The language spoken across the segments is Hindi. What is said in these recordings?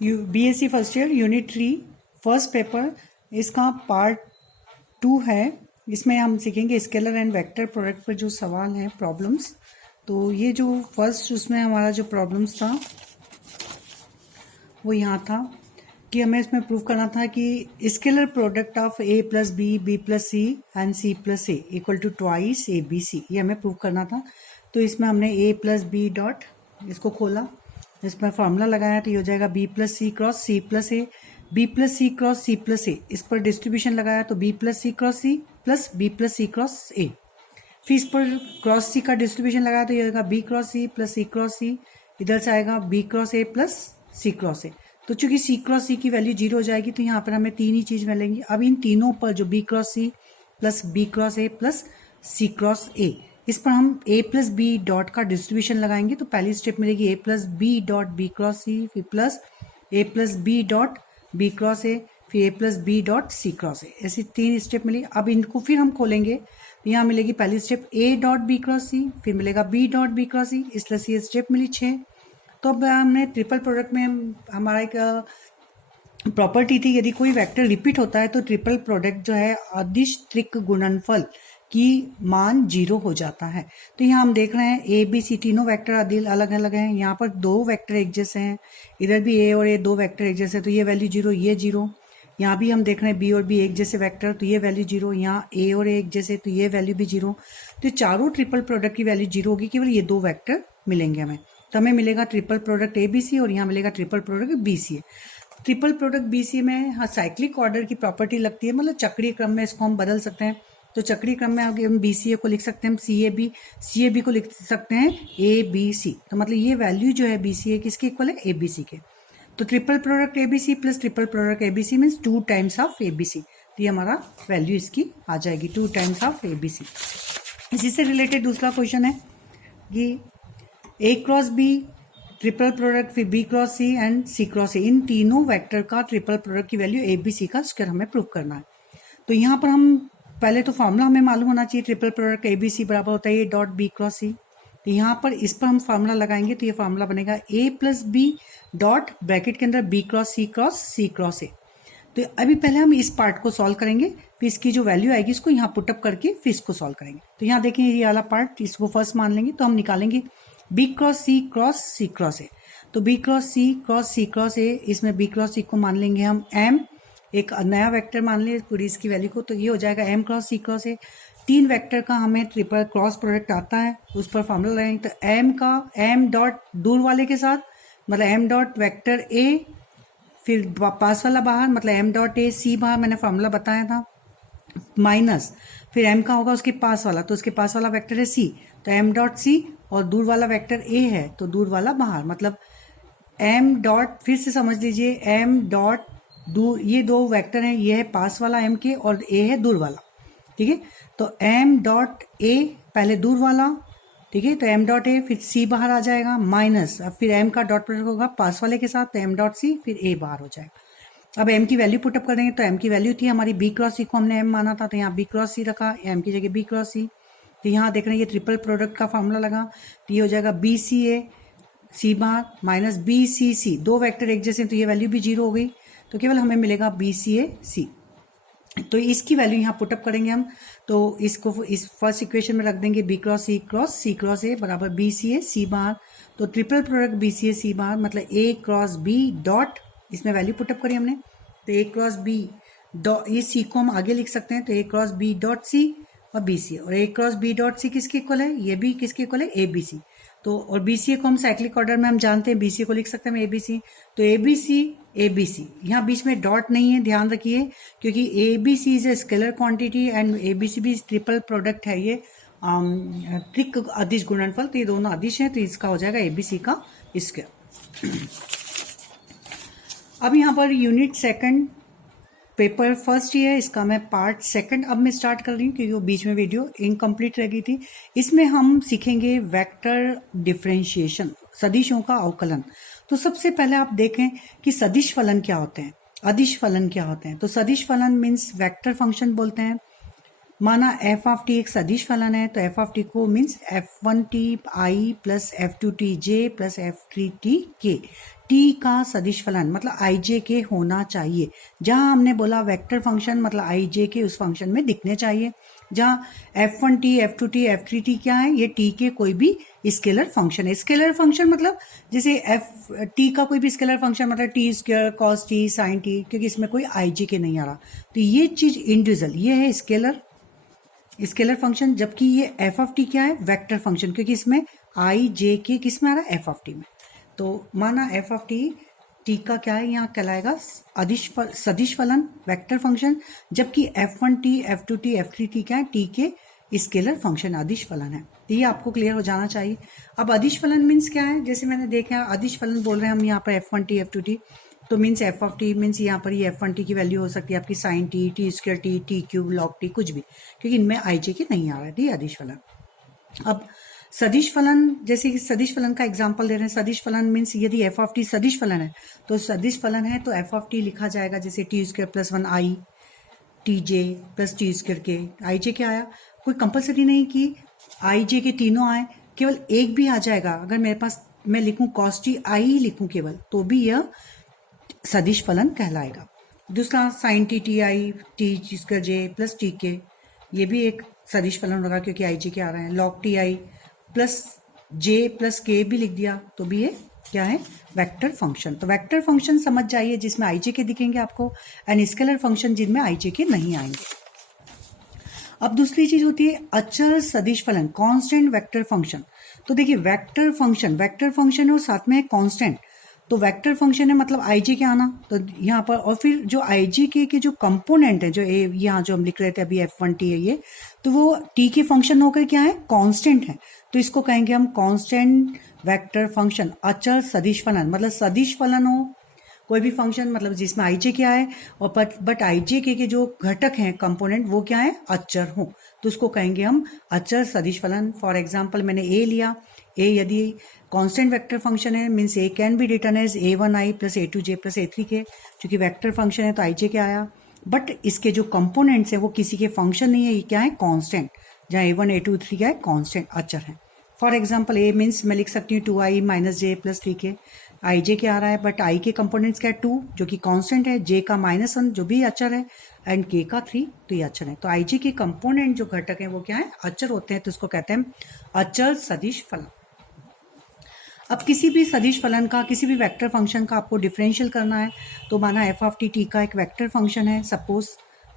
BSc first year unit 3 first paper, इसका पार्ट 2 है। इसमें हम सीखेंगे स्केलर एंड वेक्टर प्रोडक्ट पर जो सवाल हैं, प्रॉब्लम्स। तो ये जो फर्स्ट उसमें हमारा जो प्रॉब्लम्स था वो यहाँ था कि हमें इसमें प्रूव करना था कि scalar product of a plus B plus C and C plus A equal to twice A B C, ये हमें प्रूव करना था। तो इसमें हमने a प्लस बी डॉट इसको खोला, इसमें फार्मूला लगाया तो ये हो जाएगा b plus C cross C plus A, b plus C cross C plus A. इस पर डिस्ट्रीब्यूशन लगाया तो b plus C cross C plus b plus C cross A. फिर इस पर क्रॉस सी का डिस्ट्रीब्यूशन लगाया तो ये होगा b cross C plus C cross C, इधर से आएगा b cross A plus C cross A. तो चूंकि सी क्रॉस सी की वैल्यू 0 हो जाएगी तो यहाँ पर हमें तीन ही चीज मिलेंगी। अब इन तीनों पर जो b cross C plus b cross A plus C cross A, इस पर हम a प्लस बी डॉट का डिस्ट्रीब्यूशन लगाएंगे। तो पहली स्टेप मिलेगी a plus B dot B cross C, फिर plus a plus B dot B cross A, फिर a plus B dot C cross A. ऐसी तीन स्टेप मिली। अब इनको फिर हम खोलेंगे तो यहाँ मिलेगी पहली step a dot B cross C, फिर मिलेगा b dot B cross C, इसलिए ये स्टेप मिली 6। तो अब हमने ट्रिपल प्रोडक्ट में हमारा एक प्रॉपर्टी थी, यदि कोई वेक्टर रिपीट होता है तो ट्रिपल प्रोडक्ट जो है अदिश त्रिक गुणनफल की मान 0 हो जाता है। तो यहाँ हम देख रहे हैं ए बी सी तीनों वेक्टर अलग अलग हैं। यहाँ पर दो वेक्टर एक जैसे हैं, इधर भी ए और ए दो वेक्टर एक जैसे, तो ये वैल्यू 0, ये 0। यहाँ भी हम देख रहे हैं बी और बी एक जैसे वेक्टर, तो ये वैल्यू 0। यहाँ ए और ए एक जैसे, तो ये वैल्यू भी 0। तो चारों ट्रिपल प्रोडक्ट की वैल्यू 0 होगी, केवल ये दो वेक्टर मिलेंगे हमें। तो हमें मिलेगा triple product A B C और यहाँ मिलेगा triple product B C A. Triple product B C में हाँ साइक्लिक ऑर्डर की प्रॉपर्टी लगती है, मतलब चक्रीय क्रम में इसको हम बदल सकते हैं। तो चक्रीय क्रम में आगे हम बी सी ए को लिख सकते हैं, सी ए बी को लिख सकते हैं ए बी सी। तो मतलब ये वैल्यू जो है बी सी ए किसके इक्वल है, ए बी सी के। तो triple product A B C plus triple product A B C means 2 times of A B C. तो ये हमारा वैल्यू इसकी आ जाएगी 2 times of A B C. इसी से रिलेटेड दूसरा क्वेश्चन है कि A cross B triple product, फिर B cross C and C cross A, इन तीनों वेक्टर का ट्रिपल प्रोडक्ट की वैल्यू ए बी सी का स्क्वायर हमें प्रूव करना है। तो यहाँ पर हम पहले तो फॉर्मूला हमें मालूम होना चाहिए, triple product A B C बराबर होता है A dot B cross C. तो यहाँ पर इस पर हम फार्मूला लगाएंगे तो ये फार्मूला बनेगा A plus B dot bracket के अंदर B cross C cross A. तो अभी पहले हम इस पार्ट को सॉल्व करेंगे, फिर इसकी जो वैल्यू आएगी इसको यहाँ पुटअप करके फिर इसको सॉल्व करेंगे। तो यहाँ देखें ये वाला पार्ट, इसको फर्स्ट मान लेंगे तो हम निकालेंगे B cross C cross A. तो B cross C cross A, इसमें बी क्रॉस सी को मान लेंगे हम एम, एक नया वेक्टर मान लें पूरी इसकी वैल्यू को, तो ये हो जाएगा एम क्रॉस सी। तीन वेक्टर का हमें ट्रिपल क्रॉस प्रोडक्ट आता है, उस पर फॉर्मूला लगाएंगे। तो एम का एम डॉट दूर वाले के साथ मतलब एम डॉट वेक्टर ए, फिर पास वाला बाहर मतलब एम डॉट ए सी बाहर, मैंने फॉर्मूला बताया था, माइनस फिर एम का होगा उसके पास वाला, तो उसके पास वाला वेक्टर है सी, तो एम डॉट सी, और दूर वाला वेक्टर ए है तो दूर वाला बाहर, मतलब एम डॉट, फिर से समझ लीजिए एम डॉट दूर, ये दो वेक्टर हैं, ये है पास वाला एम के और ए है दूर वाला, ठीक है। तो एम डॉट ए पहले दूर वाला, ठीक है, तो एम डॉट ए फिर सी बाहर आ जाएगा माइनस, अब फिर एम का डॉट प्रोडक्ट होगा पास वाले के साथ, तो एम डॉट सी फिर ए बाहर हो जाएगा। अब एम की वैल्यू पुटअप कर देंगे, तो एम की वैल्यू थी हमारी बी क्रॉस सी को हमने एम माना था, तो यहाँ बी क्रॉस सी रखा, एम की जगह बी क्रॉस सी। तो यहाँ देख रहे हैं ये ट्रिपल प्रोडक्ट का फॉर्मूला लगा, तो ये हो जाएगा बी सी ए सी बाहर माइनस बी सी सी, दो वेक्टर एक जैसे तो ये वैल्यू भी 0 हो गई, तो केवल हमें मिलेगा बी सी ए सी। तो इसकी वैल्यू यहाँ पुटअप करेंगे हम, तो इसको इस फर्स्ट इक्वेशन में रख देंगे बी क्रॉस सी ए बराबर बी सी ए सी बाहर। तो ट्रिपल प्रोडक्ट बी सी ए सी बाहर मतलब ए क्रॉस बी डॉट, इसमें वैल्यू पुटअप करी हमने, तो ए क्रॉस बी डॉट, ये सी को हम आगे लिख सकते हैं, तो ए क्रॉस बी डॉट सी और बी सी, और ए क्रॉस बी डॉट सी किसके इक्वल है, ये भी किसके इक्वल है, ए बी सी। तो और बी सी ए को हम साइक्लिक ऑर्डर में हम जानते हैं, बी सी को लिख सकते हैं ए बी सी। तो ए बी सी, यहाँ बीच में डॉट नहीं है, ध्यान रखिए, क्योंकि A B C is a scalar quantity and A B C भी ट्रिपल प्रोडक्ट है, ये त्रिक अदिश गुणनफल, तो ये दोनों अदिश हैं, तो इसका हो जाएगा ए बी सी का स्क्वायर। अब यहाँ पर यूनिट सेकंड पेपर फर्स्ट ही है, इसका मैं पार्ट सेकंड अब मैं स्टार्ट कर रही हूँ क्योंकि वो बीच में वीडियो इनकम्प्लीट रह गई थी। इसमें हम सीखेंगे वेक्टर डिफरेंशिएशन, सदिशों का अवकलन। तो सबसे पहले आप देखें कि सदिश फलन क्या होते हैं, अदिश फलन क्या होते हैं। तो सदिश फलन मीन्स वेक्टर फंक्शन बोलते हैं। माना एफ ऑफ टी एक सदिश फलन है, तो एफ ऑफ टी को means F1 T I plus F2 T J plus F3 T के। टी का सदिश फलन मतलब आई जे के होना चाहिए। जहां हमने बोला वेक्टर फंक्शन मतलब आई जे के उस फंक्शन में दिखने चाहिए। जहां f1t f2t f3t क्या है, ये t के कोई भी स्केलर फंक्शन है। स्केलर फंक्शन मतलब जैसे t का कोई भी स्केलर फंक्शन मतलब t square cos t sine t, क्योंकि इसमें कोई आई जे के नहीं आ रहा, तो ये चीज इंडिविजुअल ये है स्केलर फंक्शन। जबकि ये एफ ऑफ टी क्या है, वेक्टर फंक्शन, क्योंकि इसमें आई जे के किस में आ रहा है, एफ ऑफ टी में। तो माना एफ ऑफ टी का क्या है, यहाँ कहलाएगा सदिश फलन वेक्टर फंक्शन। जबकि f1t f2t f3t क्या है, टी के स्केलर फंक्शन अदिश फलन है। तो ये आपको क्लियर हो जाना चाहिए। अब अदिश फलन मीन्स क्या है, जैसे मैंने देखा अदिश फलन बोल रहे हैं हम यहाँ पर f1t f2t, तो means F of t means यहाँ पर ये f1t की वैल्यू हो सकती है आपकी sine t square t cube log t कुछ भी, क्योंकि इनमें आई जे के नहीं आ रहा है। ये अदिश फलन। अब सदिश फलन, जैसे कि सदिश फलन का एग्जांपल दे रहे हैं। सदिश फलन मीन्स यदि एफ ऑफ टी सदिश फलन है तो सदिश फलन है तो एफ ऑफ टी लिखा जाएगा जैसे T square plus 1 I T J plus T square के। आई जे क्या आया, कोई कंपलसरी नहीं कि आई जे के तीनों आए, केवल एक भी आ जाएगा। अगर मेरे पास मैं लिखूं कॉस टी आई ही लिखूं केवल, तो भी यह सदिश फलन कहलाएगा। दूसरा sine t i t square j plus t के, ये भी एक सदिश फलन होगा क्योंकि आई जे के आ रहे हैं। Log T I plus J plus के भी लिख दिया तो भी ये क्या है, वेक्टर फंक्शन। तो वेक्टर फंक्शन समझ जाइए जिसमें आई जे के दिखेंगे आपको, एंड स्केलर फंक्शन जिनमें आई जे के नहीं आएंगे। अब दूसरी चीज होती है अचर सदिश फलन, कांस्टेंट वेक्टर फंक्शन। तो देखिए वेक्टर फंक्शन और साथ में है कांस्टेंट। तो वेक्टर फंक्शन है मतलब आई जे के आना, तो यहाँ पर और फिर जो आई जे के जो कंपोनेंट है जो यहाँ जो हम लिख रहे थे अभी f1t है ये, तो वो t के फंक्शन होकर क्या है, कांस्टेंट है। तो इसको कहेंगे हम कांस्टेंट वेक्टर फंक्शन अचर सदिश फलन। मतलब सदिश फलन हो कोई भी फंक्शन मतलब जिसमें आई जे क्या है और बट आई जे के जो घटक हैं कंपोनेंट वो क्या है, अचर हो, तो उसको कहेंगे हम अचर सदिश फलन। फॉर एग्जाम्पल मैंने ए लिया, ए यदि कांस्टेंट वेक्टर फंक्शन है means a can be return as a1i plus a2j plus a3k। चूंकि वेक्टर फंक्शन है तो आई जे क्या आया, बट इसके जो कंपोनेंट्स है वो किसी के फंक्शन नहीं है, ये क्या है, कांस्टेंट। जहाँ a1 a2 3 क्या है, कांस्टेंट अचर है। फॉर एग्जाम्पल ए मीन्स मैं लिख सकती हूँ 2i माइनस जे प्लस 3k। आई जे क्या आ रहा है, बट आई के कंपोनेंट्स क्या है 2 जो कि कांस्टेंट है, जे का -1 जो भी अचर है, एंड के का 3 तो ये अचर है। तो आई जे के कंपोनेंट जो घटक है वो क्या है, अचर होते हैं, तो इसको कहते हैं अचर सदिश फलन। अब किसी भी सदिश फलन का किसी भी वेक्टर फंक्शन का आपको डिफरेंशियल करना है, तो माना एफ ऑफ टी का एक वेक्टर फंक्शन है सपोज,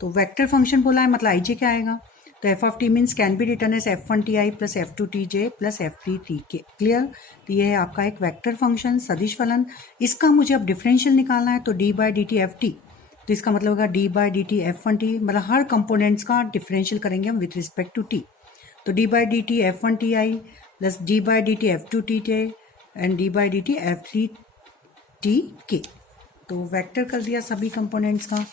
तो वेक्टर फंक्शन बोला है मतलब आई जे क्या आएगा, तो f of t means can be return as f1ti plus f2tj plus f3tk। Clear. तो ये है आपका एक वेक्टर फंक्शन सदिश फलन। इसका मुझे अब डिफरेंशियल निकालना है, तो d by D T F T, तो इसका मतलब होगा d by D T f1t, मतलब हर कंपोनेंट्स का डिफरेंशियल करेंगे हम विथ रिस्पेक्ट टू t। तो d by D T f1ti plus d by D T f2tj and d by D T f3tk। तो वेक्टर कर दिया सभी कंपोनेंट्स का।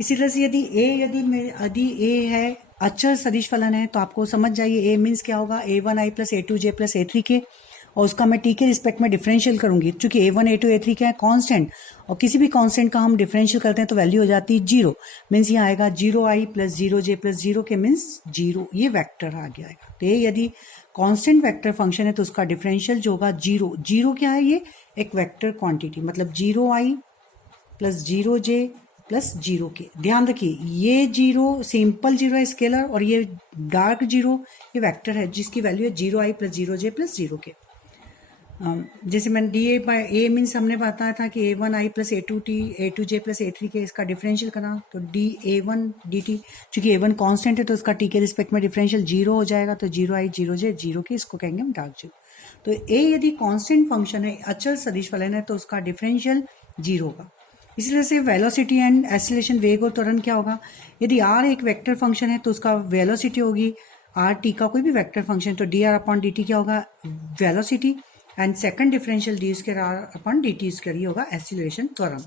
इसी तरह से यदि a है अचर सदिश फलन है, तो आपको समझ जाइए a मीन्स क्या होगा, a1i plus a2j plus a3k, और उसका मैं t के रिस्पेक्ट में डिफरेंशियल करूंगी। चूंकि a1 a2 a3 क्या है, कांस्टेंट, और किसी भी कांस्टेंट का हम डिफरेंशियल करते हैं तो वैल्यू हो जाती है 0, मीन्स यहाँ आएगा 0i plus 0j plus 0k means 0, ये वेक्टर आ गया आएगा। तो ये यदि कांस्टेंट वेक्टर फंक्शन है तो उसका डिफरेंशियल जो होगा 0 क्या है, ये एक वेक्टर क्वांटिटी, मतलब 0i plus 0j plus 0k। ध्यान रखिए ये 0 सिंपल 0 है स्केलर, और ये डार्क 0 ये वेक्टर है जिसकी वैल्यू है 0i plus 0j plus 0k। जैसे मैंने डी बाई ए मीन्स हमने बताया था कि a1i plus a2j plus a3k, इसका डिफरेंशियल करना, तो a1 dt, चूंकि a1 कांस्टेंट है तो उसका t के रिस्पेक्ट में डिफरेंशियल 0 हो जाएगा, तो 0i 0j 0k, इसको कहेंगे हम डार्क 0। तो a यदि कांस्टेंट फंक्शन है अचल सदिश फलन है तो उसका डिफरेंशियल 0 होगा। इसी तरह से वेलोसिटी एंड एक्सीलरेशन, वेग और त्वरण क्या होगा, यदि r एक वेक्टर फंक्शन है तो उसका वेलोसिटी होगी r, t का कोई भी वेक्टर फंक्शन, तो dr अपॉन dt क्या होगा, velocity, and second differential d square r upon d T square, ये होगा एक्सीलरेशन त्वरण।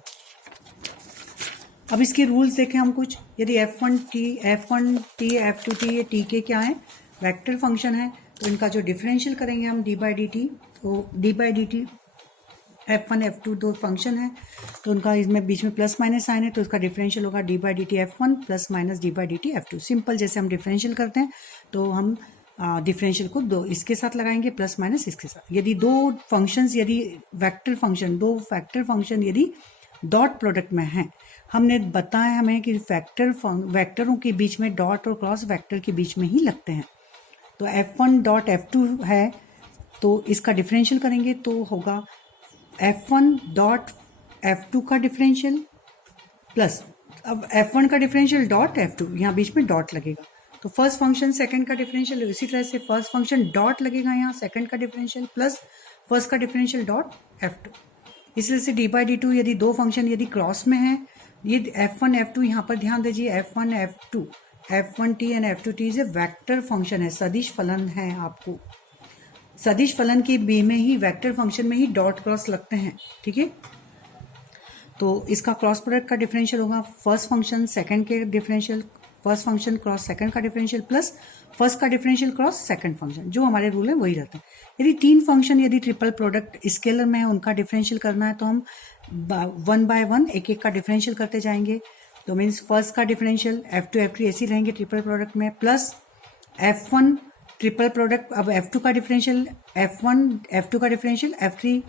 अब इसके रूल्स देखें हम कुछ, यदि f1t f2t ये t के क्या है, वेक्टर फंक्शन है, तो इनका जो डिफरेंशियल करेंगे हम d बाई डी टी, तो d by D T f1 f2 दो फंक्शन है, तो उनका इसमें बीच में प्लस माइनस साइन है, तो उसका डिफरेंशियल होगा d by D T f1 plus minus d by D T f2। Simple जैसे हम डिफरेंशियल करते हैं तो हम डिफरेंशियल को दो इसके साथ लगाएंगे प्लस माइनस इसके साथ। यदि दो फंक्शंस, यदि दो वेक्टर फंक्शन यदि डॉट प्रोडक्ट में हैं, हमने बताया हमें कि वेक्टरों के बीच में डॉट और क्रॉस वेक्टर के बीच में ही लगते हैं। तो f1 डॉट f2 है, तो इसका डिफरेंशियल करेंगे तो होगा f1 डॉट f2 का डिफरेंशियल प्लस, अब f1 का डिफरेंशियल डॉट f2, यहाँ बीच में डॉट लगेगा तो फर्स्ट फंक्शन सेकंड का डिफरेंशियल, इसी तरह से फर्स्ट फंक्शन डॉट लगेगा यहाँ सेकंड का डिफरेंशियल प्लस फर्स्ट का डिफरेंशियल डॉट f2। इस तरह से डी बाई डी टू, यदि दो फंक्शन यदि क्रॉस में है, ये f1 f2 यहाँ पर ध्यान दीजिए, f1 f2 f1t and f2t से वेक्टर फंक्शन है, सदिश फलन है। आपको सदिश फलन के बी में ही वेक्टर फंक्शन में ही डॉट क्रॉस लगते हैं, ठीक है। तो इसका क्रॉस प्रोडक्ट का डिफरेंशियल होगा फर्स्ट फंक्शन सेकंड के differential, first function cross second का डिफरेंशियल प्लस फर्स्ट का डिफरेंशियल क्रॉस सेकंड फंक्शन, जो हमारे रूल है वही रहता है। यदि तीन फंक्शन यदि ट्रिपल प्रोडक्ट स्केलर में है, उनका डिफरेंशियल करना है तो हम 1 बाय 1 एक एक का डिफरेंशियल करते जाएंगे। तो मीन्स फर्स्ट का डिफरेंशियल f2 f3 ऐसे ही रहेंगे ट्रिपल प्रोडक्ट में, प्लस f1 ट्रिपल प्रोडक्ट, अब f2 का डिफरेंशियल f1 f2 का डिफरेंशियल f3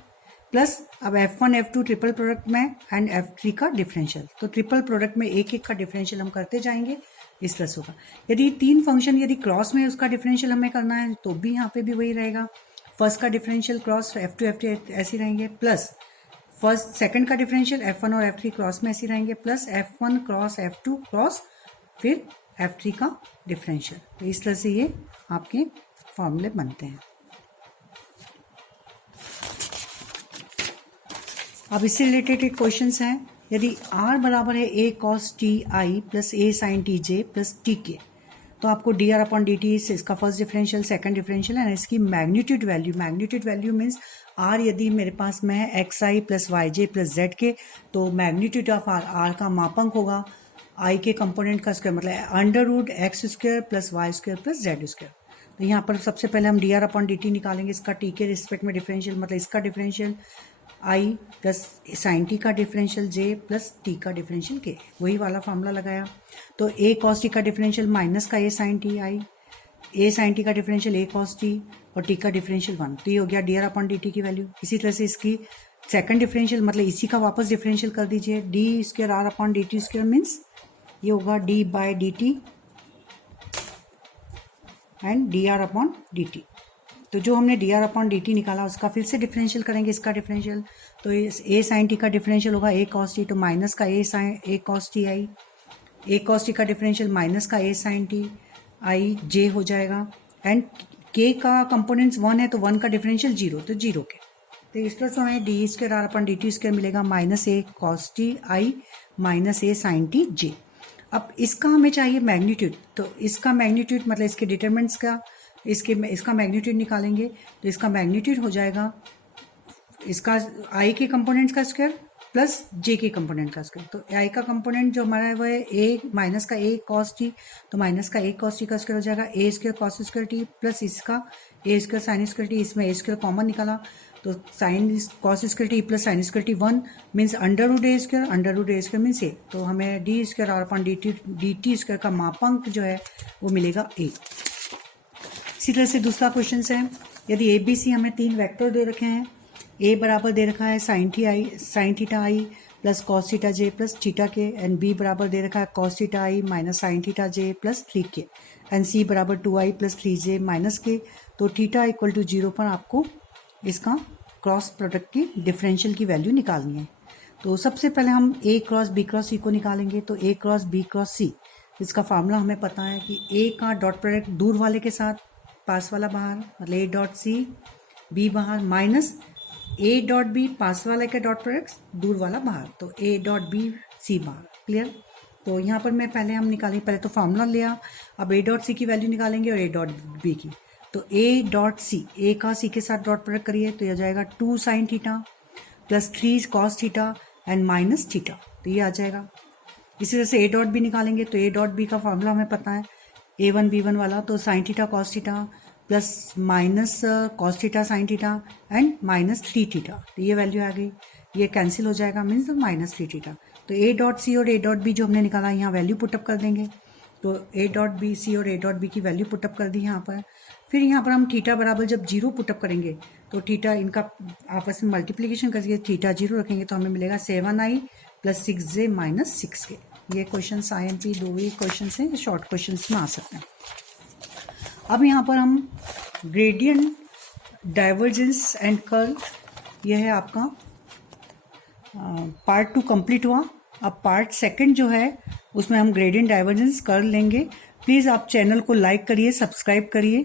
प्लस अब f1 f2 ट्रिपल प्रोडक्ट में एंड f3 का डिफरेंशियल। तो ट्रिपल प्रोडक्ट में एक एक का डिफरेंशियल हम करते जाएंगे, इस तरह से होगा। यदि तीन फंक्शन यदि क्रॉस में उसका डिफरेंशियल हमें करना है तो भी यहाँ पे भी वही रहेगा, फर्स्ट का डिफरेंशियल क्रॉस f2 f3 ऐसे रहेंगे, प्लस फर्स्ट सेकंड का डिफरेंशियल f1 और f3 क्रॉस में ऐसे रहेंगे, plus f1 cross f2 cross फिर f3 का डिफरेंशियल। तो इस तरह से ये आपके फॉर्मूले बनते हैं। अब इससे रिलेटेड एक क्वेश्चन है, यदि r बराबर है a cos t i plus a sin t j plus t k, तो आपको dr अपॉन dt से इसका first differential second differential and इसकी मैग्नीट्यूड वैल्यू मीन्स r यदि मेरे पास में है एक्स आई प्लस वाई जे प्लस जेड के, तो मैग्नीट्यूड ऑफ r का मापांक होगा i के कंपोनेंट का स्क्वायर, मतलब under root x square plus y square plus z square. तो यहाँ पर सबसे पहले हम dr अपॉन dt निकालेंगे, इसका t के रिस्पेक्ट में डिफरेंशियल, मतलब इसका differential i plus sign T का डिफरेंशियल j प्लस t का डिफरेंशियल k, वही वाला फॉर्मूला लगाया। तो a cos t का डिफरेंशियल माइनस का a sin t i, a sin t का डिफरेंशियल a cos t और t का डिफरेंशियल 1, तो ये हो गया dr अपॉन dt की वैल्यू। इसी तरह से इसकी सेकंड डिफरेंशियल, मतलब इसी का वापस डिफरेंशियल कर दीजिए, D square r upon dt square means ये होगा d by dt and dr upon dt। तो जो हमने dr अपॉन dt निकाला उसका फिर से डिफरेंशियल करेंगे, इसका डिफरेंशियल, तो a sin t का डिफरेंशियल होगा a cos t, तो माइनस का a cos t i, a cos t का डिफरेंशियल माइनस का a sin t i j हो जाएगा, एंड k का कंपोनेंट्स 1 है तो 1 का डिफरेंशियल 0, तो 0 के, तो इस तरह से हमें D square are upon D T square मिलेगा minus a cos t i minus a sin t j। अब इसका हमें चाहिए मैग्नीट्यूड, तो इसका मैग्नीट्यूड मतलब इसके डिटरमिनेंट्स का इसका मैग्नीट्यूड निकालेंगे, तो इसका मैग्नीट्यूड हो जाएगा इसका i के कंपोनेंट्स का स्क्वायर प्लस j के कंपोनेंट का स्क्वायर। तो i का कंपोनेंट जो हमारा है वो है a माइनस का a cos t, तो माइनस का a cos t का स्क्वायर हो जाएगा a square cos square t plus इसका a square sine square t, इसमें a स्क्वायर कॉमन निकाला तो sine cos square t plus sine square t 1 means under root a square means a, तो हमें D square are upon D T square का मापांक जो है वो मिलेगा a। इसी तरह से दूसरा क्वेश्चन है, यदि ए बी सी हमें तीन वेक्टर दे रखे हैं, ए बराबर दे रखा है sine theta I plus cos theta J plus theta K, and B बराबर दे रखा है cos theta I minus sine theta J plus 3k, and C बराबर 2i प्लस 3j माइनस के, तो थीटा इक्वल टू 0 पर आपको इसका क्रॉस प्रोडक्ट की डिफरेंशियल की वैल्यू निकालनी है। तो सबसे पहले हम a cross b cross c को निकालेंगे, तो a cross b cross c, इसका फार्मूला हमें पता है कि a का डॉट प्रोडक्ट दूर वाले के साथ पास वाला बाहर, मतलब a डॉट सी b बाहर माइनस a डॉट b पास वाले का डॉट प्रोडक्ट दूर वाला बाहर, तो a डॉट b c बाहर। क्लियर? तो यहाँ पर मैं पहले हम निकालेंगे, पहले तो फार्मूला लिया, अब a डॉट c की वैल्यू निकालेंगे और a डॉट b की। तो a डॉट c, a का c के साथ डॉट प्रोडक्ट करिए तो यह जाएगा 2 sine theta plus 3 cos theta and minus theta, तो ये आ जाएगा। इसी तरह से a डॉट b निकालेंगे, तो a डॉट b का फार्मूला हमें पता है a1 b1 वाला, तो sine theta cos theta plus minus cos theta sine theta and minus 3 theta, तो ये वैल्यू आ गई, ये कैंसिल हो जाएगा मीन्स माइनस 3 थीटा। तो a डॉट सी और a डॉट बी जो हमने निकाला यहाँ वैल्यू पुटअप कर देंगे, तो a डॉट बी सी और a डॉट बी की वैल्यू पुटअप कर दी यहाँ पर, फिर यहाँ पर हम थीटा बराबर जब 0 पुटअप करेंगे तो थीटा इनका आपस में मल्टीप्लीकेशन करके थीटा 0 रखेंगे तो हमें मिलेगा 7i + 6j - 6k। ये क्वेश्चन IMP 2 ही क्वेश्चन हैं, शॉर्ट क्वेश्चन में आ सकते हैं। अब यहाँ पर हम ग्रेडियंट, डाइवर्जेंस एंड कर्ल, यह है आपका पार्ट 2 कंप्लीट हुआ। अब पार्ट सेकंड जो है उसमें हम ग्रेडियंट, डाइवर्जेंस, कर्ल लेंगे। प्लीज़ आप चैनल को लाइक करिए, सब्सक्राइब करिए।